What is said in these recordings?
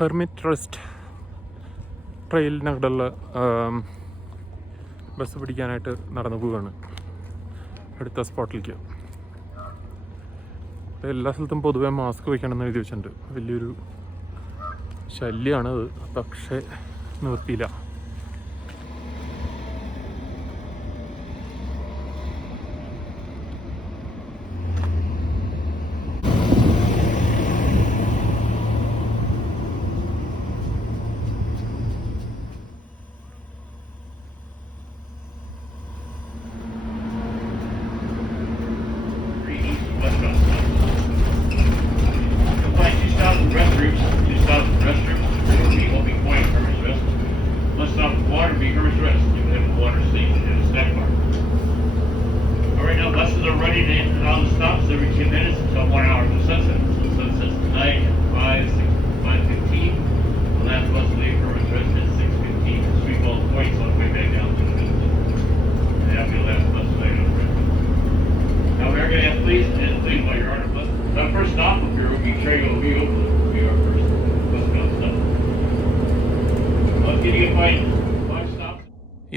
Hermit rest ട്രെയിലിനകത്തുള്ള ബസ് പിടിക്കാനായിട്ട് നടന്നു പോവുകയാണ് അടുത്ത സ്പോട്ടിലേക്ക്. എല്ലാ സ്ഥലത്തും പൊതുവെ മാസ്ക് വയ്ക്കണമെന്ന് എഴുതി വെച്ചിട്ടുണ്ട്. വലിയൊരു ശല്യമാണത്, പക്ഷേ നിവൃത്തിയില്ല.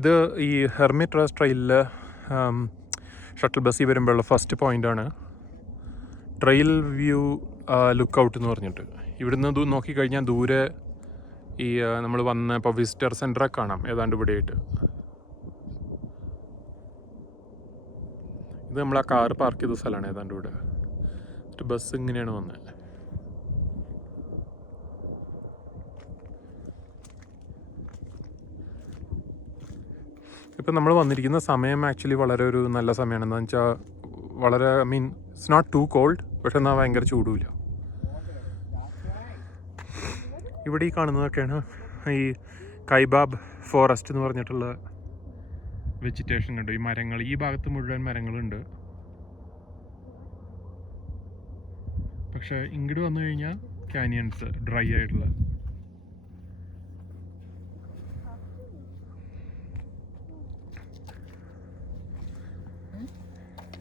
ഇത് ഈ ഹെർമിറ്റ് റെസ്റ്റ് ട്രെയിലിൽ ഷട്ടിൽ ബസ്സിൽ വരുമ്പോഴുള്ള ഫസ്റ്റ് പോയിൻ്റാണ് ട്രെയിൽ വ്യൂ ലുക്ക് ഔട്ട് എന്ന് പറഞ്ഞിട്ട്. ഇവിടുന്ന് നോക്കിക്കഴിഞ്ഞാൽ ദൂരെ ഈ നമ്മൾ വന്ന ഇപ്പോൾ വിസിറ്റർ സെൻറ്ററൊക്കെ കാണാം ഏതാണ്ട് ഇവിടെയായിട്ട്. ഇത് നമ്മൾ ആ കാർ പാർക്ക് ചെയ്ത സ്ഥലമാണ് ഏതാണ്ട് ഇവിടെ. എന്നിട്ട് ബസ് ഇങ്ങനെയാണ് വന്നത്. ഇപ്പം നമ്മൾ വന്നിരിക്കുന്ന സമയം ആക്ച്വലി വളരെ ഒരു നല്ല സമയമാണ്. എന്താണെന്ന് വെച്ചാൽ വളരെ ഇറ്റ്സ് നോട്ട് ടു കോൾഡ്, പക്ഷെ എന്നാൽ ഭയങ്കര ചൂടുമില്ല. ഇവിടെ ഈ കാണുന്നതൊക്കെയാണ് ഈ കൈബാബ് ഫോറസ്റ്റ് എന്ന് പറഞ്ഞിട്ടുള്ള വെജിറ്റേഷൻ ഉണ്ട്. ഈ മരങ്ങൾ, ഈ ഭാഗത്ത് മുഴുവൻ മരങ്ങളുണ്ട്. പക്ഷെ ഇങ്ങോട്ട് വന്നു കഴിഞ്ഞാൽ കാനിയൻസ്, ഡ്രൈ ആയിട്ടുള്ള.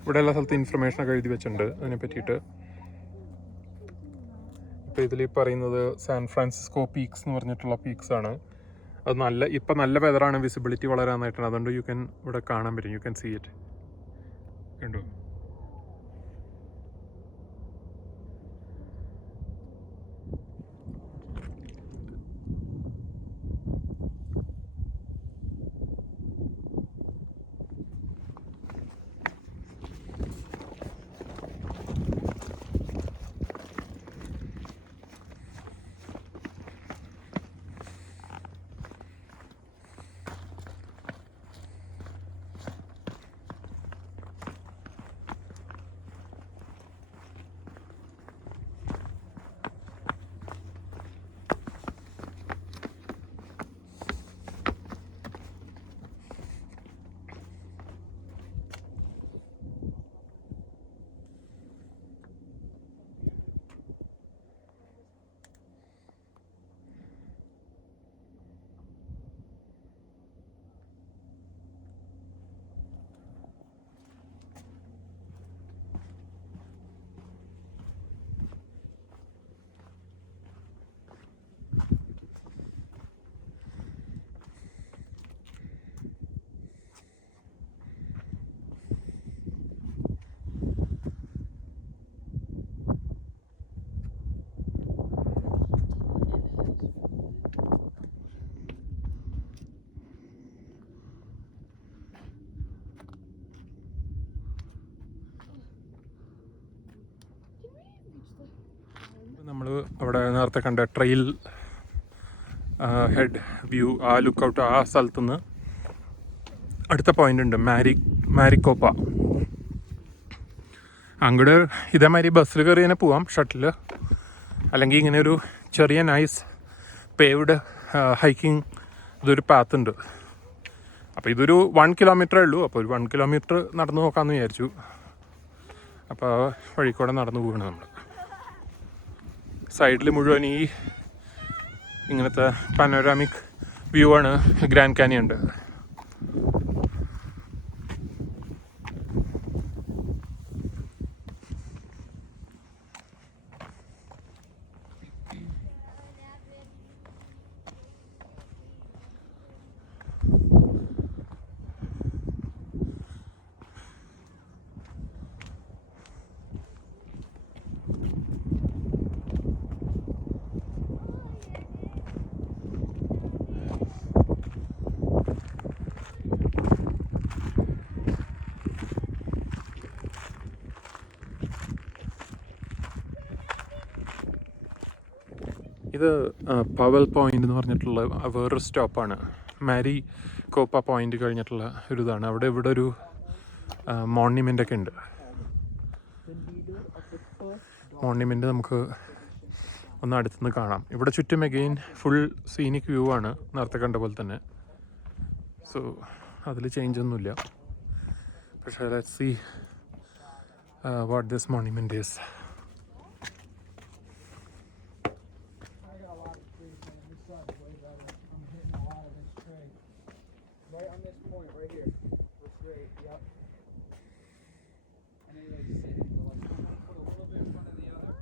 ഇവിടെ എല്ലാ സ്ഥലത്തും ഇൻഫർമേഷനൊക്കെ എഴുതി വെച്ചിട്ടുണ്ട് അതിനെ പറ്റിയിട്ട്. ഇപ്പോൾ ഇതിൽ പറയുന്നത് സാൻ ഫ്രാൻസിസ്കോ പീക്സ് എന്ന് പറഞ്ഞിട്ടുള്ള പീക്സ് ആണ്. അത് ഇപ്പം നല്ല വെതറാണ്, വിസിബിലിറ്റി വളരെ നന്നായിട്ടാണ്. അതുകൊണ്ട് ഇവിടെ കാണാൻ പറ്റും, യു ക്യാൻ സീ ഇറ്റ്. കണ്ടോ? നമ്മൾ അവിടെ നേരത്തെ കണ്ട ട്രെയിൽ ഹെഡ് വ്യൂ, ആ ലുക്ക് ഔട്ട്, ആ സ്ഥലത്തുനിന്ന് അടുത്ത പോയിൻ്റ് ഉണ്ട് മാരിക്കോപ്പ. അങ്ങോട്ട് ഇതേമാതിരി ബസ്സിൽ കയറി തന്നെ പോവാം, ഷട്ടിൽ. അല്ലെങ്കിൽ ഇങ്ങനെ ഒരു ചെറിയ നൈസ് പേവ്ഡ് ഹൈക്കിംഗ് ഇതൊരു പാത്ത് ഉണ്ട്. അപ്പോൾ ഇതൊരു 1 കിലോമീറ്ററേ ഉള്ളൂ. അപ്പോൾ ഒരു 1 കിലോമീറ്റർ നടന്നു നോക്കാമെന്ന് വിചാരിച്ചു. അപ്പോൾ വഴിക്കൂടെ നടന്നു പോവുകയാണ് നമ്മൾ. സൈഡിൽ മുഴുവൻ ഈ ഇങ്ങനത്തെ പനോരാമിക് വ്യൂ ആണ് ഗ്രാൻഡ് കാനിയൻ ഉണ്ട്. ഇത് പവൽ പോയിന്റ് എന്ന് പറഞ്ഞിട്ടുള്ള വേറൊരു സ്റ്റോപ്പാണ്. മാരി കോപ്പ പോയിന്റ് കഴിഞ്ഞിട്ടുള്ള ഒരു ഇതാണ്. അവിടെ ഇവിടെ ഒരു മോണ്യുമെൻ്റ് ഒക്കെ ഉണ്ട്. മോണ്യുമെൻ്റ് നമുക്ക് ഒന്ന് അടുത്തുനിന്ന് കാണാം. ഇവിടെ ചുറ്റും അഗെയിൻ ഫുൾ സീനിക് വ്യൂ ആണ്, നേരത്തെ കണ്ട പോലെ തന്നെ. സോ അതിൽ ചേഞ്ച് ഒന്നുമില്ല. പക്ഷേ let's see what this monument is. Right on this point, right here. Go straight, yep. And then like sit, like put a little bit in front of the other.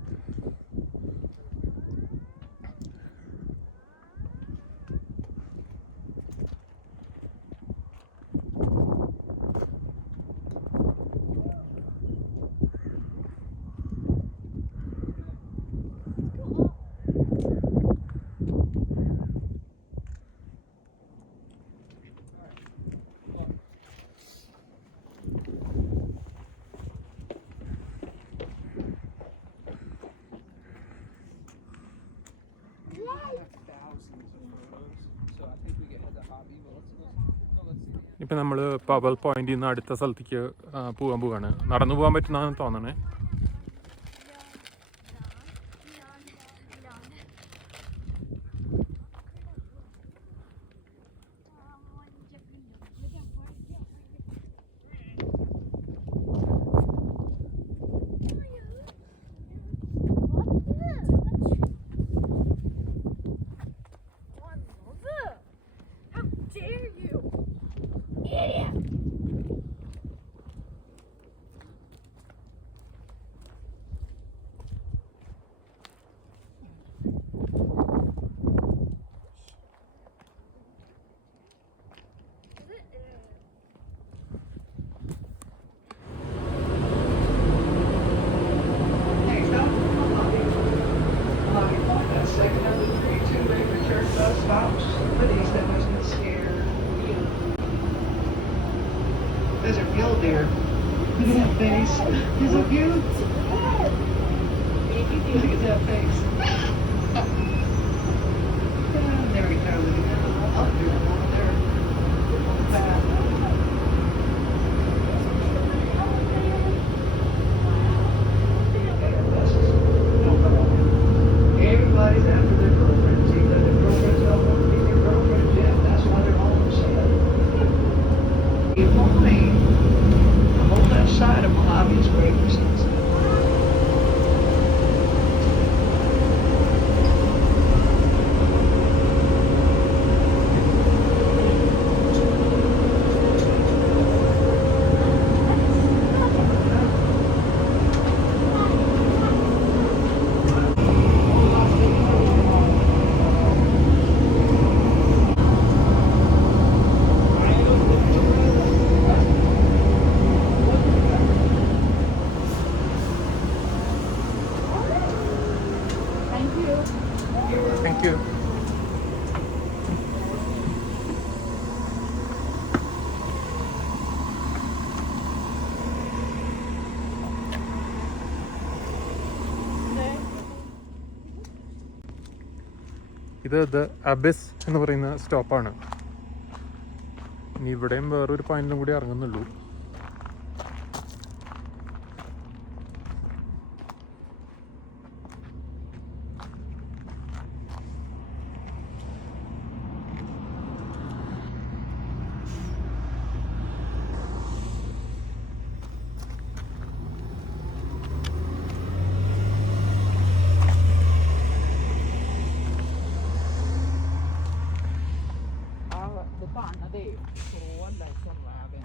So I think we get hit the hobby, but let's see. ഇപ്പം നമ്മൾ പവൽ പോയിന്റിൽ നിന്ന് അടുത്ത സ്ഥലത്തേക്ക് പോകാൻ പോവാണ്. നടന്നു പോകാൻ പറ്റുന്നതാണ് തോന്നണേ. There's a real deer. Look at that face. He's so cute. Look at that face. There we go. Look at that. Oh, there's one there. Back. Everybody's after their girlfriends. Even if their girlfriends don't want to be their girlfriends yet, that's why they're homeless yet. If only the whole left side of Mojave is great for sunset. Thank you. ഇത് ദ അബിസ് എന്ന് പറയുന്ന സ്റ്റോപ്പാണ്. ഇനി ഇവിടെയും വേറൊരു പോയിന്റിലും കൂടി ഇറങ്ങുന്നുള്ളൂ. The banna det är ju från liksom raven.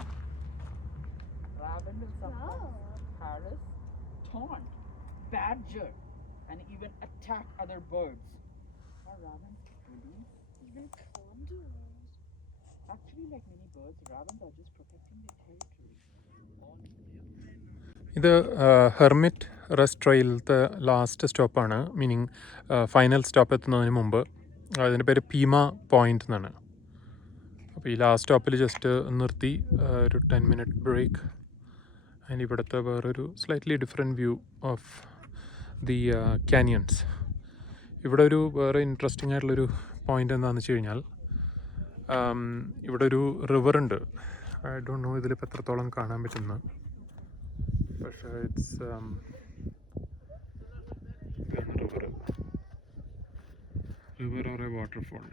Raven is some Harris, taunt, badger, and even attack other birds. Are ravens bullies? Even condors. Actually, like many birds, ravens are just protecting their territory. ഇത് hermit rest ട്രെയിലത്തെ last സ്റ്റോപ്പാണ്. Meaning final stop എത്തുന്നതിന് മുമ്പ്. അതിൻ്റെ പേര് പീമ പോയിന്റ് എന്നാണ്. അപ്പോൾ ഈ ലാസ്റ്റ് സ്റ്റോപ്പിൽ ജസ്റ്റ് നിർത്തി ഒരു 10 മിനിറ്റ് ബ്രേക്ക്. അതിന് ഇവിടുത്തെ വേറൊരു slightly different view of the canyons. ഇവിടെ ഒരു വേറെ ഇൻട്രസ്റ്റിംഗ് ആയിട്ടുള്ളൊരു പോയിൻ്റ് എന്താണെന്ന് വെച്ച് കഴിഞ്ഞാൽ ഇവിടെ ഒരു റിവറുണ്ട്. ഐ ഡോണ്ട് നോ ഇതിലിപ്പോൾ എത്രത്തോളം കാണാൻ പറ്റുന്ന, പക്ഷേ it's river or A waterfall.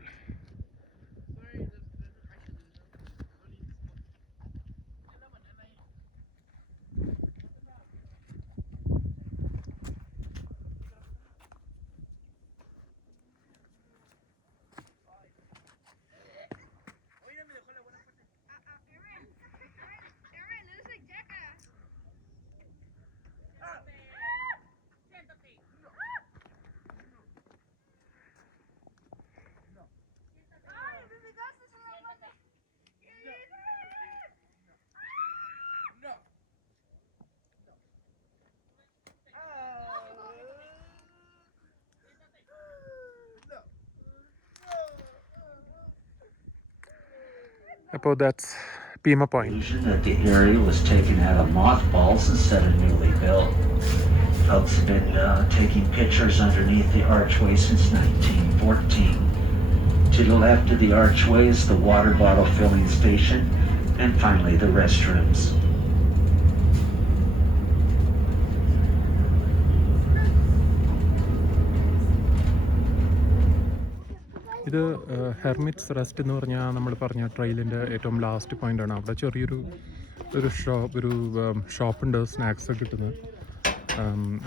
അപ്പോൾ that's Pima Point. Illusion that the area was taken out of mothballs instead of newly built. Folks have been taking pictures underneath the archway since 1914. To the left of the archway is the water bottle filling station, and finally the restrooms. ഇത് hermit's rest എന്ന് പറഞ്ഞാൽ നമ്മൾ പറഞ്ഞ ട്രെയിലിൻ്റെ ഏറ്റവും ലാസ്റ്റ് പോയിൻ്റാണ്. അവിടെ ചെറിയൊരു ഷോപ്പുണ്ട്, സ്നാക്സ് ഒക്കെ കിട്ടുന്നത്.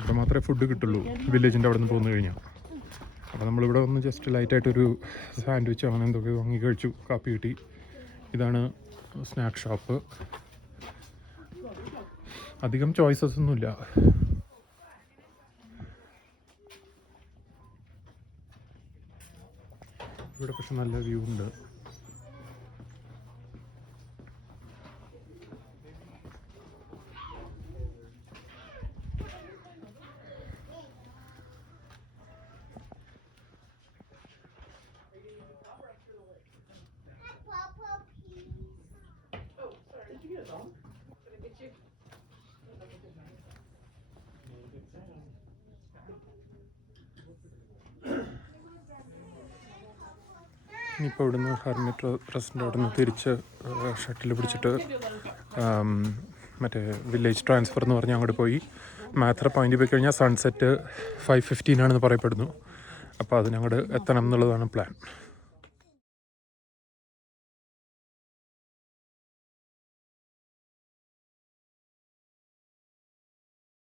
ഇവിടെ മാത്രമേ ഫുഡ് കിട്ടുള്ളൂ വില്ലേജിൻ്റെ അവിടെ നിന്ന് പോന്നു കഴിഞ്ഞാൽ. അപ്പോൾ നമ്മളിവിടെ ഒന്ന് ജസ്റ്റ് ലൈറ്റായിട്ടൊരു സാൻഡ്വിച്ച് അങ്ങനെ എന്തൊക്കെ വാങ്ങി കഴിച്ചു, കാപ്പി കിട്ടി. ഇതാണ് സ്നാക്ക് ഷോപ്പ്. അധികം ചോയ്സസ് ഒന്നുമില്ല. ഇവിടെ പക്ഷെ നല്ല വ്യൂ ഉണ്ട്. ഇനിയിപ്പോൾ ഇവിടുന്ന് ഹെർമിറ്റ് റെസ്റ്റിൻ്റെ അവിടെ നിന്ന് തിരിച്ച് ഷട്ടിൽ പിടിച്ചിട്ട് മറ്റേ വില്ലേജ് ട്രാൻസ്ഫർ എന്ന് പറഞ്ഞ് അങ്ങോട്ട് പോയി മാത്ര പോയിൻ്റ് പോയി കഴിഞ്ഞാൽ സൺസെറ്റ് 5:15 ആണെന്ന് പറയപ്പെടുന്നു. അപ്പോൾ അതിനങ്ങോട്ട് എത്തണം എന്നുള്ളതാണ് പ്ലാൻ.